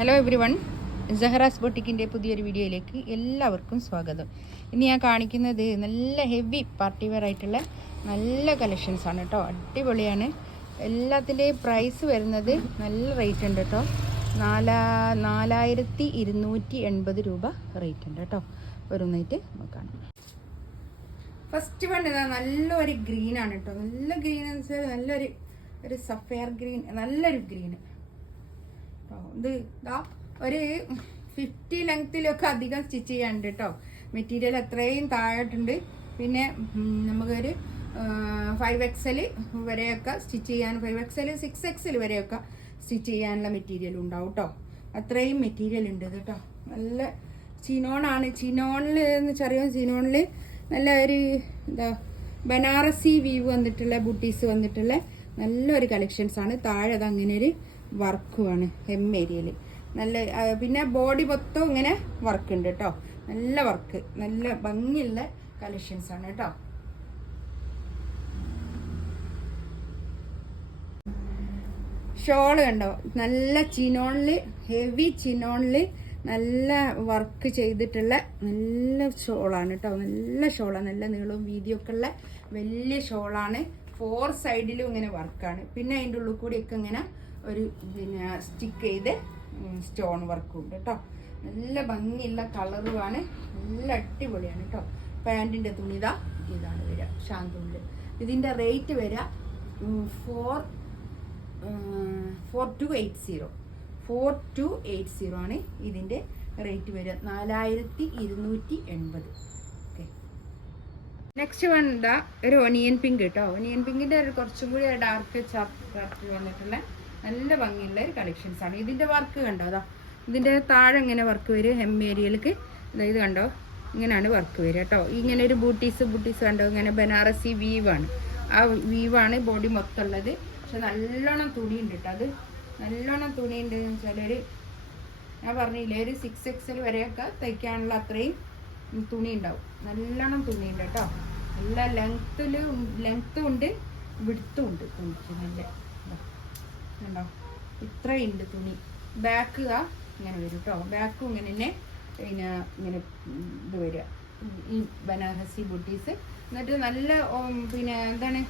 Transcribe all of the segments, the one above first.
Hello every one, സഹറാസ് ബൊട്ടിക്കിൻ്റെ പുതിയൊരു വീഡിയോയിലേക്ക് എല്ലാവർക്കും സ്വാഗതം. ഇന്ന് ഞാൻ കാണിക്കുന്നത് നല്ല ഹെവി പാർട്ടി വെയർ ആയിട്ടുള്ള നല്ല കളക്ഷൻസ് ആണ് കേട്ടോ. അടിപൊളിയാണ്. എല്ലാത്തിൻ്റെയും പ്രൈസ് വരുന്നത് നല്ല റേറ്റ് ഉണ്ട് കേട്ടോ. 4280 രൂപ റേറ്റ് ഉണ്ട് കേട്ടോ. ഓരോന്നായിട്ട് നമുക്ക് കാണാം. ഫസ്റ്റ് വൺ ഇതാ നല്ലൊരു ഗ്രീനാണ് കേട്ടോ. നല്ല ഗ്രീൻ എന്ന് വെച്ചാൽ നല്ലൊരു സഫയർ ഗ്രീൻ, നല്ലൊരു ഗ്രീന്. ഇത് ഇതാ ഒരു 50 ലെങ്ത്തിലൊക്കെ അധികം സ്റ്റിച്ച് ചെയ്യാനുണ്ട് കേട്ടോ. മെറ്റീരിയൽ അത്രയും താഴോട്ടുണ്ട്. പിന്നെ നമുക്കൊരു 5XL വരെയൊക്കെ സ്റ്റിച്ച് ചെയ്യാൻ, 5XL 6XL വരെയൊക്കെ സ്റ്റിച്ച് ചെയ്യാനുള്ള മെറ്റീരിയൽ ഉണ്ടാവും കേട്ടോ. അത്രയും മെറ്റീരിയൽ ഉണ്ട് കേട്ടോ. നല്ല ചിനോണാണ്. ചിനോണിൽ എന്ന് ചെറിയ ചിനോണിൽ നല്ല ഒരു എന്താ ബനാറസി വീവ് വന്നിട്ടുള്ള ബുട്ടീസ് വന്നിട്ടുള്ള നല്ലൊരു കളക്ഷൻസാണ്. താഴെ അത് അങ്ങനെ ഒരു വർക്കുമാണ് ഹെം ഏരിയയിൽ. നല്ല പിന്നെ ബോഡി മൊത്തം ഇങ്ങനെ വർക്ക് ഉണ്ട് കേട്ടോ. നല്ല വർക്ക്, നല്ല ഭംഗിയുള്ള കളക്ഷൻസ് ആണ് കേട്ടോ. ഷോള് കണ്ടോ, നല്ല ചിനോണില്, ഹെവി ചിനോണില് നല്ല വർക്ക് ചെയ്തിട്ടുള്ള നല്ല ഷോളാണ് കേട്ടോ. നല്ല ഷോളാണ്, നല്ല നീളവും വീതിയൊക്കെ ഉള്ള വലിയ ഷോളാണ്. 4 സൈഡിലും ഇങ്ങനെ വർക്കാണ്. പിന്നെ അതിൻ്റെ ഉള്ളിൽ കൂടിയൊക്കെ ഇങ്ങനെ ഒരു പിന്നെ സ്റ്റിക്ക് ചെയ്ത് സ്റ്റോൺ വർക്കും ഉണ്ട് കേട്ടോ. നല്ല ഭംഗിയുള്ള കളറുമാണ്, നല്ല അടിപൊളിയാണ് കേട്ടോ. പാൻറ്റിൻ്റെ തുണി ഇതാണ് വരിക, ഷാന്തൂണിൽ. ഇതിൻ്റെ റേറ്റ് വരിക 4280 ആണ് ഇതിൻ്റെ റേറ്റ് വരിക. 4280. ഓക്കെ, നെക്സ്റ്റ് വൺ എന്താ ഒരു ഒനിയൻ പിങ്ക് കേട്ടോ. ഒനിയൻ പിങ്കിൻ്റെ ഒരു കുറച്ചും കൂടി ഡാർക്ക് ചാർട്ട് വന്നിട്ടുള്ള നല്ല ഭംഗിയുള്ള ഒരു കളക്ഷൻസ് ആണ്. ഇതിൻ്റെ വർക്ക് കണ്ടോ, അതാ ഇതിൻ്റെ താഴെ ഇങ്ങനെ വർക്ക് വരും. ഹെം ഏരിയയിലേക്ക് ഇത് കണ്ടോ, ഇങ്ങനെയാണ് വർക്ക് വരിക കേട്ടോ. ഇങ്ങനെ ഒരു ബൂട്ടീസ് കണ്ടോ, ഇങ്ങനെ ബനാറസി വീവാണ്. ആ വീവാണ് ബോഡി മൊത്തം ഉള്ളത്. പക്ഷെ നല്ലോണം തുണിയുണ്ട് കേട്ടോ. അത് നല്ലോണം തുണിയുണ്ട് എന്ന് വെച്ചാൽ ഞാൻ പറഞ്ഞില്ലേ, ഒരു 6XL വരെയൊക്കെ തയ്ക്കാനുള്ള അത്രയും തുണി ഉണ്ടാവും. നല്ലോണം തുണിയുണ്ട് കേട്ടോ. നല്ല ലെങ്ത്തും ഉണ്ട്, വിടുത്തും ഉണ്ട് തുണിക്ക്. നല്ല ഉണ്ടോ, ഇത്രയുണ്ട് തുണി. ബാക്ക് ഇങ്ങനെ വരും കേട്ടോ. ബാക്കും ഇങ്ങനെ തന്നെ പിന്നെ ഇങ്ങനെ ഇത് വരിക, ഈ ബനാറസി ബുട്ടീസ്. എന്നിട്ട് നല്ല പിന്നെ എന്താണ്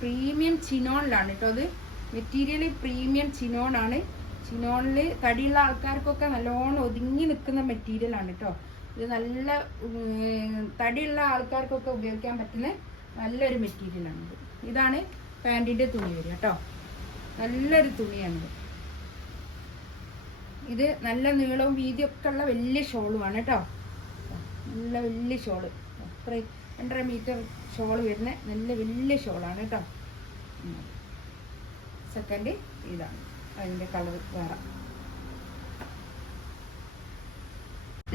പ്രീമിയം ചിനോണിലാണ് കേട്ടോ. അത് മെറ്റീരിയൽ പ്രീമിയം ചിനോണാണ്. ചിനോണിൽ തടിയുള്ള ആൾക്കാർക്കൊക്കെ നല്ലോണം ഒതുങ്ങി നിൽക്കുന്ന മെറ്റീരിയലാണ് കേട്ടോ. ഇത് നല്ല തടിയുള്ള ആൾക്കാർക്കൊക്കെ ഉപയോഗിക്കാൻ പറ്റുന്ന നല്ലൊരു മെറ്റീരിയലാണിത്. ഇതാണ് പാൻറ്റിൻ്റെ തുണി വരിക കേട്ടോ. നല്ലൊരു തുണിയാണിത്. ഇത് നല്ല നീളവും വീതിയൊക്കെ ഉള്ള വലിയ ഷോളുമാണ് കേട്ടോ. നല്ല വലിയ ഷോള്, 2.5 മീറ്റർ ഷോള് വരുന്ന നല്ല വലിയ ഷോളാണ് കേട്ടോ. സെക്കൻഡ് ഇതാണ്, അതിൻ്റെ കളർ വേറെ.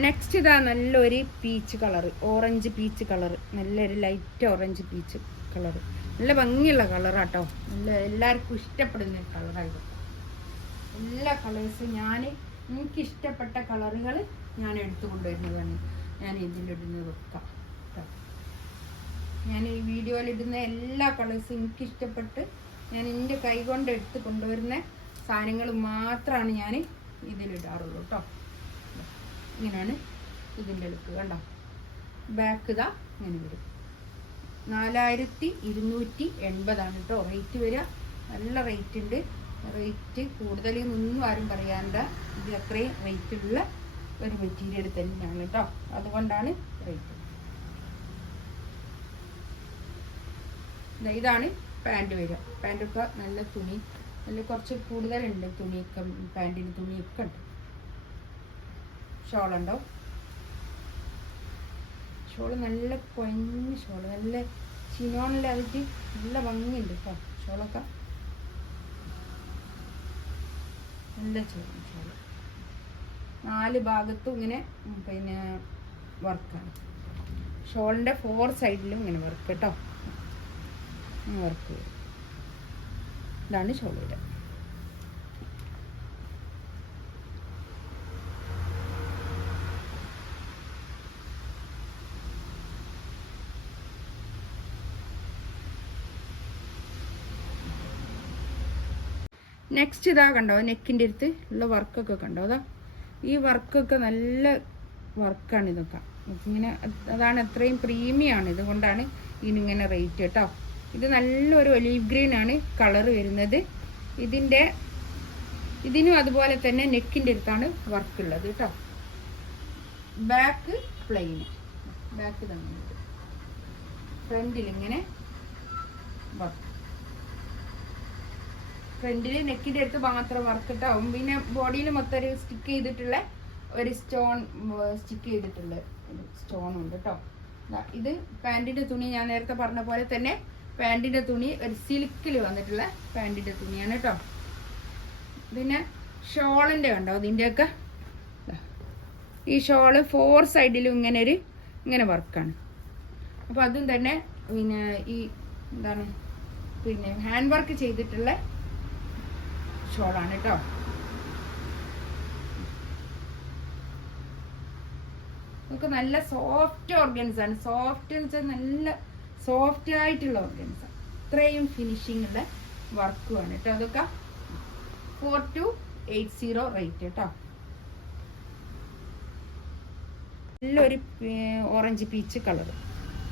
നെക്സ്റ്റ് ഇതാ നല്ലൊരു peach colour, orange peach colour, നല്ലൊരു ലൈറ്റ് ഓറഞ്ച് പീച്ച് കളർ. നല്ല ഭംഗിയുള്ള കളറാട്ടോ. നല്ല എല്ലാവർക്കും ഇഷ്ടപ്പെടുന്ന കളറാണ്. എല്ലാ കളേഴ്സും എനിക്കിഷ്ടപ്പെട്ട കളറുകൾ ഞാൻ എടുത്തു കൊണ്ടുവരുന്നതാണ്. ഞാൻ ഇതിലിടുന്നതൊക്കെ കേട്ടോ. ഞാൻ ഈ വീഡിയോയിലിടുന്ന എല്ലാ കളേഴ്സും എനിക്കിഷ്ടപ്പെട്ട് ഞാൻ എൻ്റെ കൈ കൊണ്ട് എടുത്ത് കൊണ്ടുവരുന്ന സാധനങ്ങൾ മാത്രമാണ് ഞാൻ ഇതിലിടാറുള്ളൂ കേട്ടോ. ഇങ്ങനെയാണ് ഇതിൻ്റെ ലുക്ക് കണ്ടോ. ബാക്ക് ഇങ്ങനെ വരും. 4280 കേട്ടോ റേറ്റ് വരിക. നല്ല റേറ്റ് ഉണ്ട്. റേറ്റ് കൂടുതലൊന്നും ആരും പറയാണ്ട. ഇത് അത്രയും റേറ്റുള്ള ഒരു മെറ്റീരിയൽ തന്നെയാണ് കേട്ടോ. അതുകൊണ്ടാണ് റേറ്റ്. ഇതാണ് പാൻറ് വരിക. പാൻറ്റൊക്കെ നല്ല തുണി, നല്ല കുറച്ച് കൂടുതലുണ്ട് തുണിയൊക്കെ. പാൻറ്റിന് തുണിയൊക്കെ ഉണ്ട്. ഷോളുണ്ടോ, ഷോള് നല്ല കുഴഞ്ഞ ഷോള്, നല്ല ചിനോണിലായിട്ട് നല്ല ഭംഗിയുണ്ട് കേട്ടോ. ഷോളൊക്കെ നല്ല ഷോള്. 4 ഭാഗത്തും ഇങ്ങനെ പിന്നെ വർക്കാണ്. ഷോളിൻ്റെ 4 സൈഡിലും ഇങ്ങനെ വർക്ക് കേട്ടോ. വർക്ക് വരും. ഇതാണ് ഷോൾ വരിക. നെക്സ്റ്റ് ഇതാ കണ്ടോ, നെക്കിൻ്റെ അടുത്ത് ഉള്ള വർക്കൊക്കെ കണ്ടോ. അതാ ഈ വർക്കൊക്കെ നല്ല വർക്കാണ് ഇതൊക്കെ. ഇങ്ങനെ അതാണ് അത്രയും പ്രീമിയാണ്, ഇതുകൊണ്ടാണ് ഇതിനിങ്ങനെ റേറ്റ് കേട്ടോ. ഇത് നല്ലൊരു ഒലീവ് ഗ്രീൻ ആണ് കളർ വരുന്നത്. ഇതിനും അതുപോലെ തന്നെ നെക്കിൻ്റെ അടുത്താണ് വർക്ക് ഉള്ളത് കേട്ടോ. ബാക്ക് പ്ലെയിൻ, ബാക്ക് തന്നെ ഫ്രണ്ടിൽ ഇങ്ങനെ വർക്ക്, ഫ്രണ്ടിൽ നെക്കിൻ്റെ അടുത്ത് മാത്രം വർക്ക് ഇട്ടാവും. പിന്നെ ബോഡിയിൽ മൊത്തം ഒരു സ്റ്റിക്ക് ചെയ്തിട്ടുള്ള ഒരു സ്റ്റിക്ക് ചെയ്തിട്ടുള്ള ഒരു സ്റ്റോണുണ്ട് കേട്ടോ. ഇത് പാൻറ്റിൻ്റെ തുണി ഞാൻ നേരത്തെ പറഞ്ഞ പോലെ തന്നെ പാൻറ്റിൻ്റെ തുണി ഒരു സിൽക്കിൽ വന്നിട്ടുള്ള പാൻറ്റിൻ്റെ തുണിയാണ് കേട്ടോ. പിന്നെ ഷോളിൻ്റെ കണ്ടോ, ഇതിൻ്റെയൊക്കെ ഈ ഷോള് 4 സൈഡിലും ഇങ്ങനെ വർക്കാണ്. അപ്പോൾ അതും തന്നെ പിന്നെ ഈ എന്താണ് പിന്നെ ഹാൻഡ് വർക്ക് ചെയ്തിട്ടുള്ള ഷോളാണ് കേട്ടോ. നമുക്ക് നല്ല സോഫ്റ്റ് ഓർഗൻസ് ആണ്. സോഫ്റ്റ് എന്ന് വെച്ചാൽ നല്ല സോഫ്റ്റ് ആയിട്ടുള്ള ഓർഗൻസ്, ഇത്രയും ഫിനിഷിംഗ് ഉള്ള വർക്കുമാണ് കേട്ടോ. അതൊക്കെ 4280 റേറ്റ് കേട്ടോ. നല്ലൊരു ഓറഞ്ച് പീച്ച് കളർ,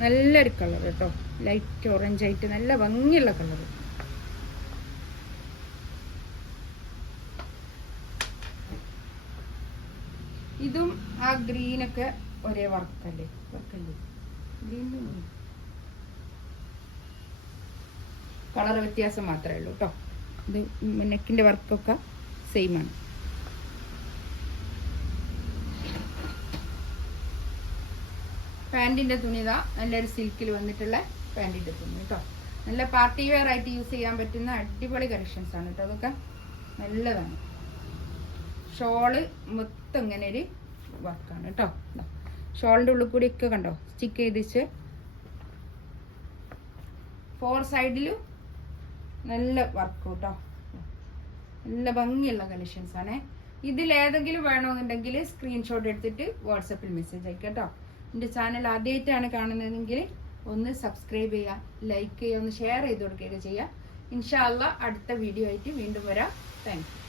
നല്ലൊരു കളർ കേട്ടോ. ലൈറ്റ് ഓറഞ്ച് ആയിട്ട് നല്ല ഭംഗിയുള്ള കളർ. ഇതും ആ ഗ്രീനൊക്കെ ഒരേ വർക്കല്ലേ ഗ്രീനും കളർ വ്യത്യാസം മാത്രമേ ഉള്ളൂ കേട്ടോ. ഇത് നെക്കിൻ്റെ വർക്കൊക്കെ സെയിം ആണ്. പാൻറ്റിൻ്റെ തുണി ഇതാ നല്ലൊരു സിൽക്കിൽ വന്നിട്ടുള്ള പാൻറ്റിൻ്റെ തുണി കേട്ടോ. നല്ല പാർട്ടി വെയർ ആയിട്ട് യൂസ് ചെയ്യാൻ പറ്റുന്ന അടിപൊളി കളക്ഷൻസ് ആണ് കേട്ടോ. അതൊക്കെ നല്ലതാണ്. ഷോള് മൊത്തം ഇങ്ങനെ ഒരു വർക്കാണ് കേട്ടോ. ഷോളിൻ്റെ ഉള്ളിൽ കൂടി ഒക്കെ കണ്ടോ സ്റ്റിക്ക് ചെയ്തിച്ച് 4 സൈഡിലും നല്ല വർക്ക് കേട്ടോ. നല്ല ഭംഗിയുള്ള കളക്ഷൻസ് ആണ്. ഇതിലേതെങ്കിലും വേണമെന്നുണ്ടെങ്കിൽ സ്ക്രീൻഷോട്ട് എടുത്തിട്ട് വാട്സപ്പിൽ മെസ്സേജ് അയക്കാം കേട്ടോ. എൻ്റെ ചാനൽ ആദ്യമായിട്ടാണ് കാണുന്നതെങ്കിൽ ഒന്ന് സബ്സ്ക്രൈബ് ചെയ്യുക, ലൈക്ക് ചെയ്യുക, ഒന്ന് ഷെയർ ചെയ്ത് കൊടുക്കുകയൊക്കെ ചെയ്യുക. ഇൻഷാ അള്ളാ അടുത്ത വീഡിയോ ആയിട്ട് വീണ്ടും വരാം. Thank you.